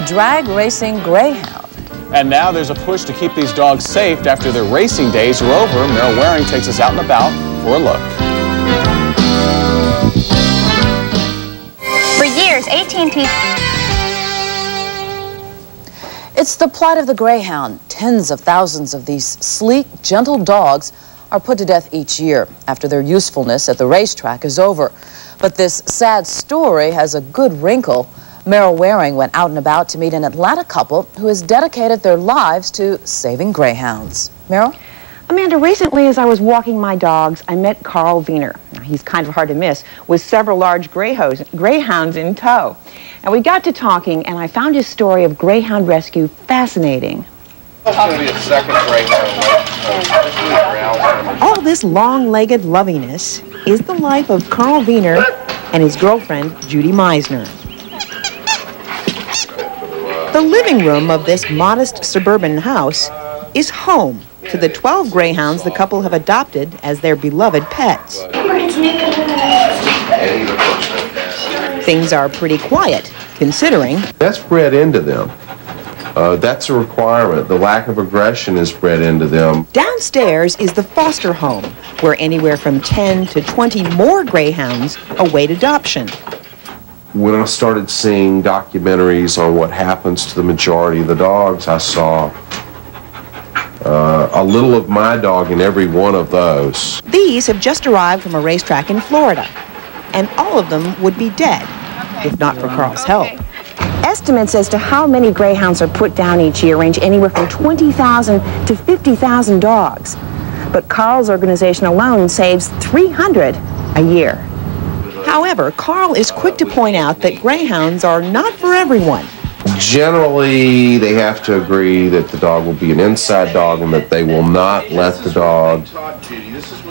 the drag racing Greyhound. And now there's a push to keep these dogs safe after their racing days are over. Meryl Waring takes us out and about for a look. For years, AT&T... It's the plight of the Greyhound. Tens of thousands of these sleek, gentle dogs are put to death each year after their usefulness at the racetrack is over. But this sad story has a good wrinkle. Meryl Waring went out and about to meet an Atlanta couple who has dedicated their lives to saving greyhounds. Meryl? Amanda, recently as I was walking my dogs, I met Carl Wiener. He's kind of hard to miss, with several large greyhounds in tow. And we got to talking, and I found his story of greyhound rescue fascinating. All this long-legged loviness is the life of Carl Wiener and his girlfriend, Judy Meisner. The living room of this modest suburban house is home to the 12 greyhounds the couple have adopted as their beloved pets. Things are pretty quiet, considering... That's bred into them. That's a requirement. The lack of aggression is bred into them. Downstairs is the foster home, where anywhere from 10 to 20 more greyhounds await adoption. When I started seeing documentaries on what happens to the majority of the dogs, I saw a little of my dog in every one of those. These have just arrived from a racetrack in Florida, and all of them would be dead, if not for Carl's help. Estimates as to how many greyhounds are put down each year range anywhere from 20,000 to 50,000 dogs. But Carl's organization alone saves 300 a year. However, Carl is quick to point out that greyhounds are not for everyone. Generally, they have to agree that the dog will be an inside dog and that they will not let the dog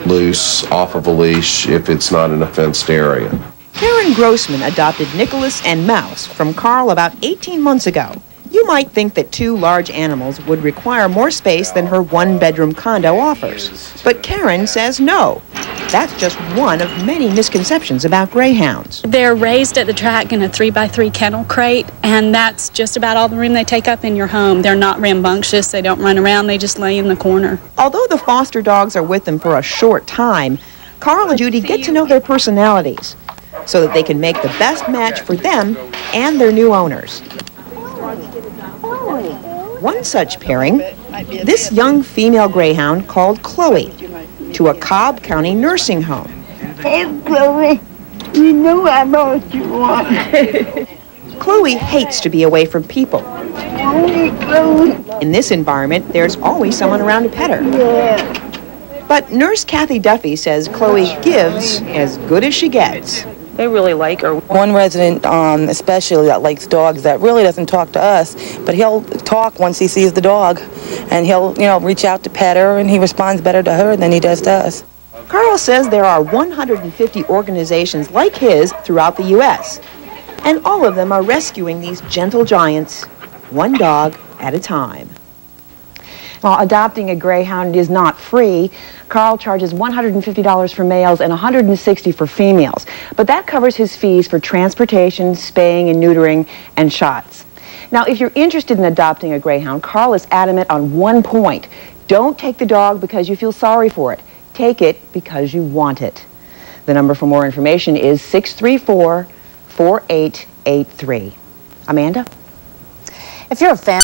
loose off of a leash if it's not in a fenced area. Karen Grossman adopted Nicholas and Mouse from Carl about 18 months ago. You might think that two large animals would require more space than her one-bedroom condo offers. But Karen says no. That's just one of many misconceptions about greyhounds. They're raised at the track in a 3x3 kennel crate, and that's just about all the room they take up in your home. They're not rambunctious. They don't run around. They just lay in the corner. Although the foster dogs are with them for a short time, Carl and Judy get to know their personalities so that they can make the best match for them and their new owners. One such pairing, this young female greyhound called Chloe, to a Cobb County nursing home. Hey, Chloe, you know I know what you want. Chloe hates to be away from people. Only Chloe. In this environment, there's always someone around to pet her. Yeah. But Nurse Kathy Duffy says Chloe gives as good as she gets. They really like her. One resident especially that likes dogs that really doesn't talk to us, but he'll talk once he sees the dog, and he'll, reach out to pet her, and he responds better to her than he does to us. Carl says there are 150 organizations like his throughout the U.S., and all of them are rescuing these gentle giants, one dog at a time. While adopting a greyhound is not free, Carl charges $150 for males and $160 for females. But that covers his fees for transportation, spaying and neutering, and shots. Now, if you're interested in adopting a greyhound, Carl is adamant on one point. Don't take the dog because you feel sorry for it. Take it because you want it. The number for more information is 634-4883. Amanda? If you're a fan